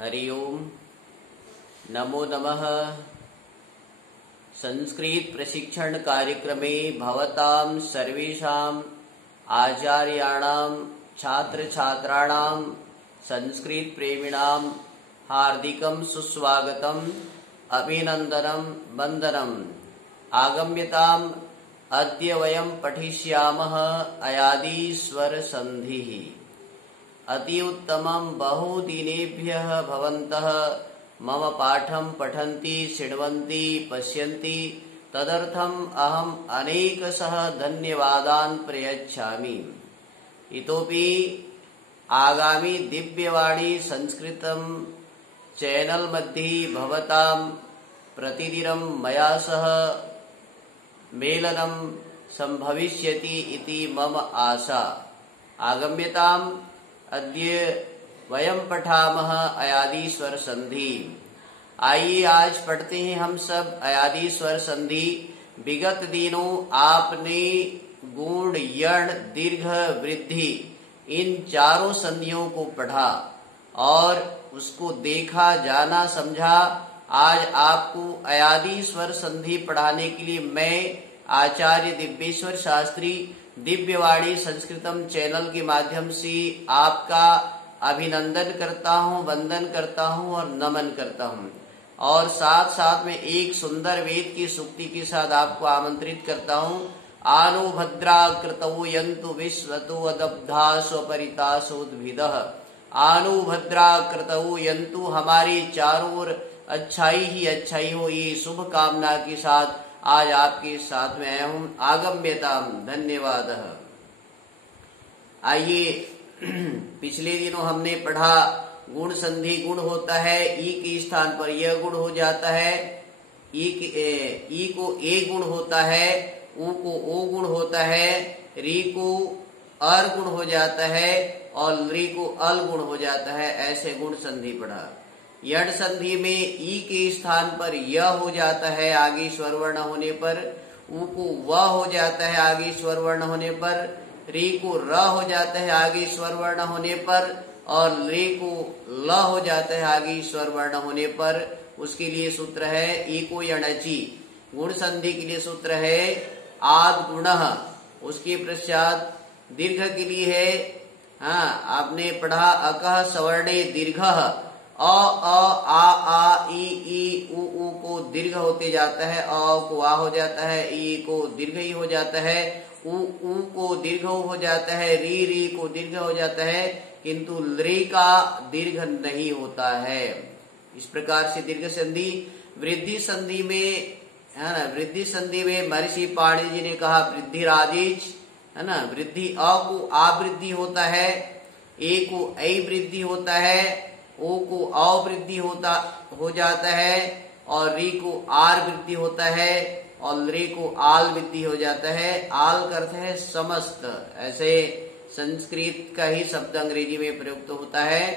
हरि ओम नमो नमः। संस्कृत प्रशिक्षण कार्यक्रमे भवतां सर्वेषां आचार्याणां छात्र छात्राणां संस्कृत प्रेमिणां हार्दिकं सुस्वागतम् अभिनन्दनं वन्दनम्। आगम्यताम् अद्य वयं पठिष्यामः अयादि स्वर संधिः। अति उत्तमं बहुदिनेभ्यः भवन्तः मम पाठं पठन्ति शृण्वन्ति पश्यन्ति तदर्थम् अहम् अनेकशः धन्यवादान् प्रयच्छामि। इतोपि आगामि दिव्यवाणी संस्कृतं चैनल मध्ये भवतां प्रतिदिनं मया सह मेलनं संभविष्यति इति मम आशा। आगम्यताम् अद्य वयं पठामः अयादि स्वर संधि। आइए आज पढ़ते हैं हम सब अयादि स्वर संधि। विगत दिनों आपने गुण यण दीर्घ वृद्धि इन चारों संधियों को पढ़ा और उसको देखा जाना समझा। आज आपको अयादि स्वर संधि पढ़ाने के लिए मैं आचार्य दिव्येश्वर शास्त्री दिव्यवाणी संस्कृतम चैनल के माध्यम से आपका अभिनंदन करता हूँ, वंदन करता हूँ और नमन करता हूँ। और साथ साथ में एक सुंदर वेद की सूक्ति के साथ आपको आमंत्रित करता हूँ। आनो भद्रा कृतौ यन्तु विश्वतो अदब्धा स्वपरितासोद्भिदः। आनो भद्रा कृतौ यन्तु, हमारी चारों ओर अच्छाई ही अच्छाई हो, ये शुभ कामना के साथ आज आपके साथ में आया हूं। आगम्यताम धन्यवाद। आइए पिछले दिनों हमने पढ़ा गुण संधि। गुण होता है ई के स्थान पर यह गुण हो जाता है, ई को ए गुण होता है, ऊ को ओ गुण होता है, री को अर गुण हो जाता है और री को अल गुण हो जाता है। ऐसे गुण संधि पढ़ा। यण संधि में ई के स्थान पर य हो जाता है आगे स्वर वर्ण होने पर, ऊ को व हो जाता है आगे स्वर वर्ण होने पर, री को र हो जाता है आगे स्वर वर्ण होने पर और रे को ल हो जाता है आगे स्वर वर्ण होने पर। उसके लिए सूत्र है एको यणचि। गुण संधि के लिए सूत्र है आद गुणः। उसके पश्चात दीर्घ के लिए है, आपने पढ़ा अकः सवर्णे दीर्घः। आ ई उ को दीर्घ होते जाता है, अ को आ हो जाता है, ई को दीर्घ ही हो जाता है, उ को दीर्घ हो जाता है, री को दीर्घ हो जाता है, किंतु रे का दीर्घ नहीं होता है। इस प्रकार से दीर्घ संधि। वृद्धि संधि में है ना, वृद्धि संधि में महर्षि पाणिनि जी ने कहा वृद्धि राजेश, है ना। वृद्धि अ को आवृद्धि होता है, ए को ऐ वृद्धि होता है, ओ को अवृद्धि हो जाता है और री को आर वृद्धि होता है और रे को आल वृद्धि हो जाता है। आल का अर्थ है समस्त। ऐसे संस्कृत का ही शब्द अंग्रेजी में प्रयुक्त होता है।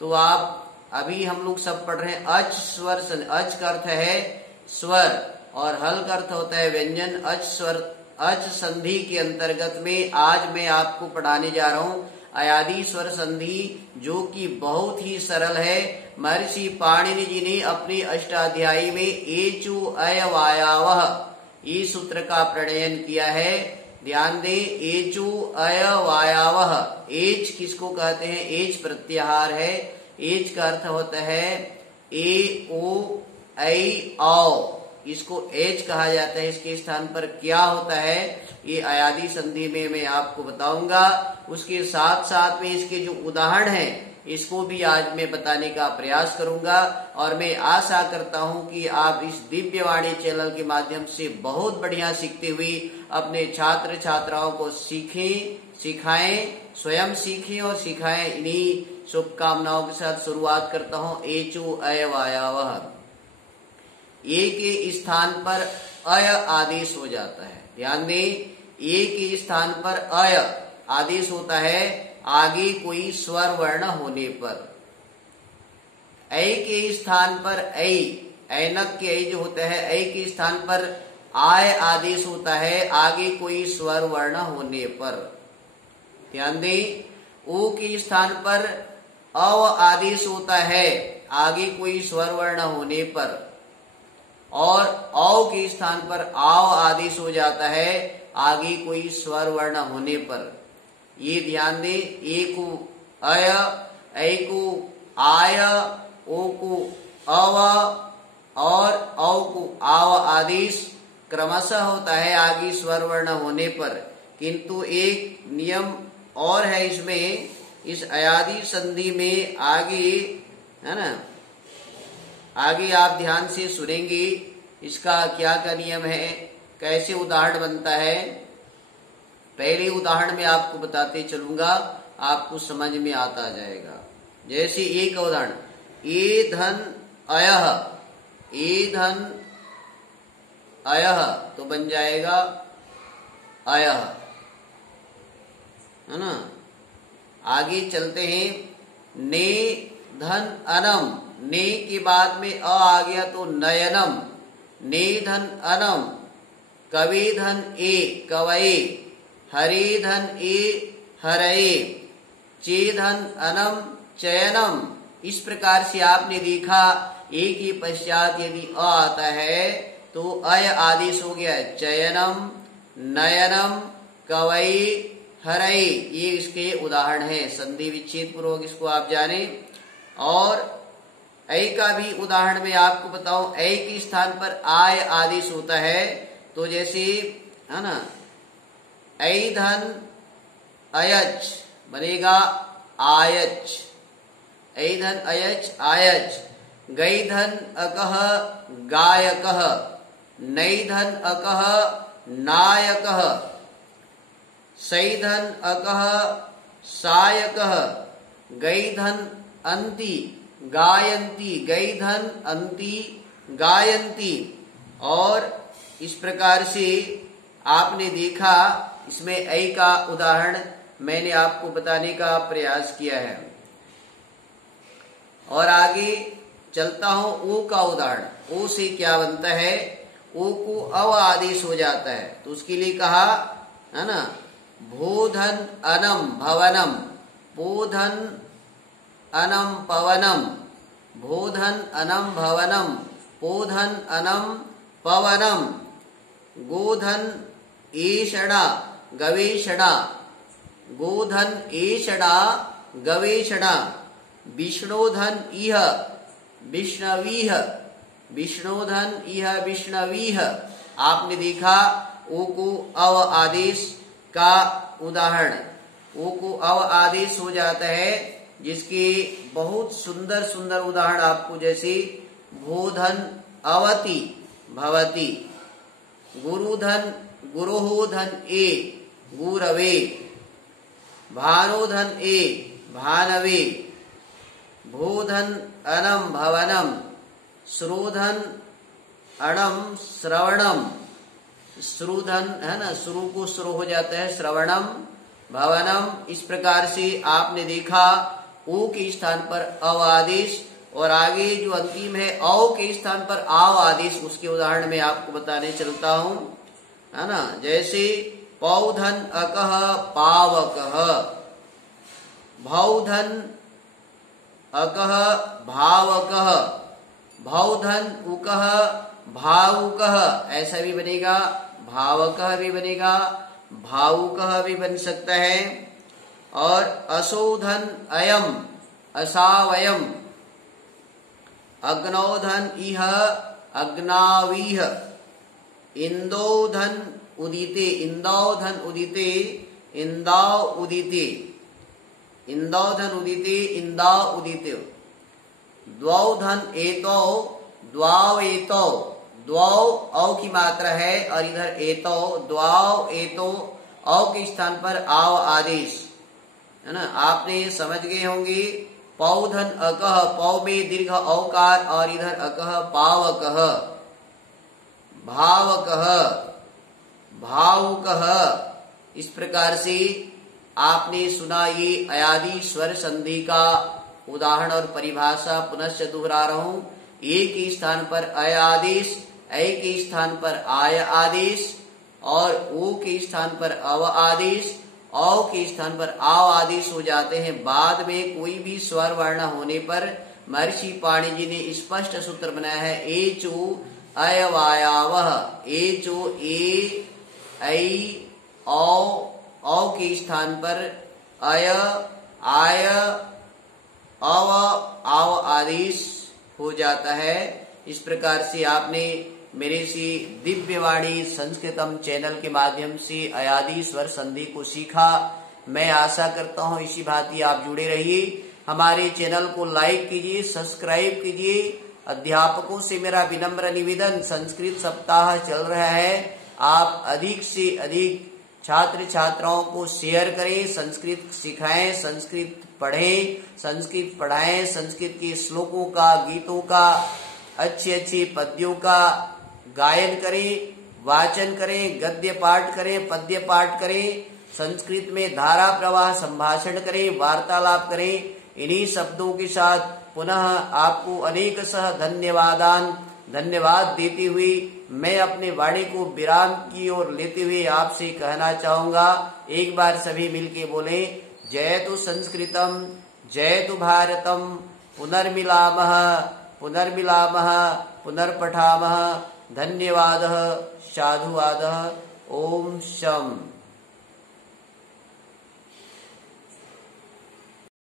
तो आप अभी हम लोग सब पढ़ रहे हैं अच स्वर। अच का अर्थ है स्वर और हल का अर्थ होता है व्यंजन। अच स्वर अच संधि के अंतर्गत में आज मैं आपको पढ़ाने जा रहा हूं अयादि स्वर संधि, जो कि बहुत ही सरल है। महर्षि पाणिनि जी ने अपने अष्टाध्यायी में एचु अय वायावह ये सूत्र का प्रणयन किया है। ध्यान दें, एचु अय वायावह। एच किसको कहते हैं? एच प्रत्याहार है। एच का अर्थ होता है ए ओ ऐ औ, इसको एच कहा जाता है। इसके स्थान पर क्या होता है ये अयादि संधि में मैं आपको बताऊंगा। उसके साथ साथ में इसके जो उदाहरण हैं इसको भी आज मैं बताने का प्रयास करूंगा और मैं आशा करता हूं कि आप इस दिव्यवाणी चैनल के माध्यम से बहुत बढ़िया सीखते हुए अपने छात्र छात्राओं को सीखें, सिखाएं, स्वयं सीखें और सिखाएं। इन्हीं शुभकामनाओं के साथ शुरुआत करता हूं। एचु अय वायावह। ए के स्थान पर अय आदेश हो जाता है। ध्यान दें, ए के स्थान पर अय आदेश होता है आगे कोई स्वर वर्ण होने पर। ऐ के स्थान पर ऐ, ऐनक के ऐ जो होता है, ऐ के स्थान पर आय आदेश होता है आगे कोई स्वर वर्ण होने पर। ध्यान दें, ओ के स्थान पर अव आदेश होता है आगे कोई स्वर वर्ण होने पर, और औ के स्थान पर आव आदेश हो जाता है आगे कोई स्वर वर्ण होने पर। ये ध्यान दें, ए को अय, ऐ को आय, ओ को अव और औ को आव आदेश क्रमशः होता है आगे स्वर वर्ण होने पर। किंतु एक नियम और है इसमें, इस अयादि संधि में आगे, है ना, आगे आप ध्यान से सुनेंगे इसका क्या क्या नियम है, कैसे उदाहरण बनता है। पहले उदाहरण में आपको बताते चलूंगा, आपको समझ में आता जाएगा। जैसे एक उदाहरण, ए धन अयः, ए धन अयः तो बन जाएगा अयः, है ना। आगे चलते हैं, ने धन अनम, ने के बाद में अ आ गया तो नयनम, ने धन अनम, कवे धन ए कवये, हरे धन ए हरये, चे धन अनम चयनम। इस प्रकार से आपने देखा ए के पश्चात यदि अ आता है तो अय आदेश हो गया चयनम, नयनम, कवये, हरये। ये इसके उदाहरण है, संधि विच्छेद पूर्वक इसको आप जाने। और ऐ का भी उदाहरण में आपको बताऊं, ऐ के स्थान पर आय आदेश होता है, तो जैसे, है ना, ऐ धन अयच बनेगा आयच, ऐ धन अयच आयच, गै धन अकह गायकः, नै धन अकह नायकः, सै धन अकह सायकः, गै धन अंति गायन्ति, गै धन अंति गायन्ति। और इस प्रकार से आपने देखा, इसमें ऐ का उदाहरण मैंने आपको बताने का प्रयास किया है। और आगे चलता हूं, ओ का उदाहरण। ओ से क्या बनता है, ओ को अव आदेश हो जाता है, तो उसके लिए कहा, है ना, भोधन अनम भवनम, बोधन अनम पवनम, बोधन अनम भवनम, पोधन अनम पवनम, गोधन एषणा गवेषणा, गोधन एषणा गवेषणा, विष्णोधन इह विष्णवीह, विष्णोधन इह विष्णवीह। आपने देखा ओ को अव आदेश का उदाहरण, ओ को अव आदेश हो जाता है, जिसके बहुत सुंदर सुंदर उदाहरण आपको, जैसे भोधन अवति भवति, गुरुधन गुरोधन ए गुरवे, भानोधन ए भानवे, भोधन अनम भवनम, श्रोधन अणम श्रवणम, श्रुधन, है ना, श्रु को श्रो हो जाता है श्रवणम, भवनम। इस प्रकार से आपने देखा ओ के स्थान पर अव आदेश, और आगे जो अंतिम है औ के स्थान पर आव आदेश, उसके उदाहरण में आपको बताने चलता हूं, है ना। जैसे पौधन अकह पावकः, भौधन अकह भावकः, भौधन उकह भावुकः, ऐसा भी बनेगा, भावकः भी बनेगा, भावुकः भी बन सकता है। और असोधन अयम असावयम, अग्नौधन इह अग्नावीह, इंदौधन उदिते इंदौधन उदिते इंदाव उदिते, इंदौधन उदिते इंदाव उदिते, द्वौधन एतौ द्वाव एतौ, द्वाव औ की मात्रा है और इधर एतौ, द्वाव एतो, औ के स्थान पर आव आदेश, है ना। आपने समझ गए होंगे, पौधन अकह, पौ में दीर्घ औकार और इधर अकह पावकः, भावकः भावुकः। इस प्रकार से आपने सुना ये अयादि स्वर संधि का उदाहरण और परिभाषा। पुनश्च दोहरा रहा हूं, ए के स्थान पर अय आदेश, ऐ के स्थान पर आय आदेश, और ओ के स्थान पर अव आदेश, औ के स्थान पर आव आदेश हो जाते हैं। बाद में कोई भी स्वर वर्ण होने पर महर्षि पाणि जी ने स्पष्ट सूत्र बनाया है, एचो अयवायावः, एचो ए ऐ औ के स्थान पर अय आय अव आव आदेश हो जाता है। इस प्रकार से आपने मेरे से दिव्यवाणी संस्कृतम चैनल के माध्यम से अयादि स्वर संधि को सीखा। मैं आशा करता हूं इसी भांति आप जुड़े रहिए। हमारे चैनल को लाइक कीजिए, सब्सक्राइब कीजिए। अध्यापकों से मेरा विनम्र निवेदन, संस्कृत सप्ताह चल रहा है, आप अधिक से अधिक छात्र छात्राओं को शेयर करें, संस्कृत सिखाएं, संस्कृत पढ़ें, संस्कृत पढ़ाएं, संस्कृत के श्लोकों का, गीतों का, अच्छे अच्छे पद्यों का गायन करें, वाचन करें, गद्य पाठ करें, पद्य पाठ करें, संस्कृत में धारा प्रवाह संभाषण करें, वार्तालाप करें। इन्हीं शब्दों के साथ पुनः आपको अनेक सह धन्यवाद देते हुए मैं अपने वाणी को विराम की ओर लेते हुए आपसे कहना चाहूंगा, एक बार सभी मिलके बोले, जयतु संस्कृतम, जयतु भारतम, पुनर्मिलामः पुनर्मिलामः पुनर्पठामः। धन्यवादः, साधुवादः। ओम शम।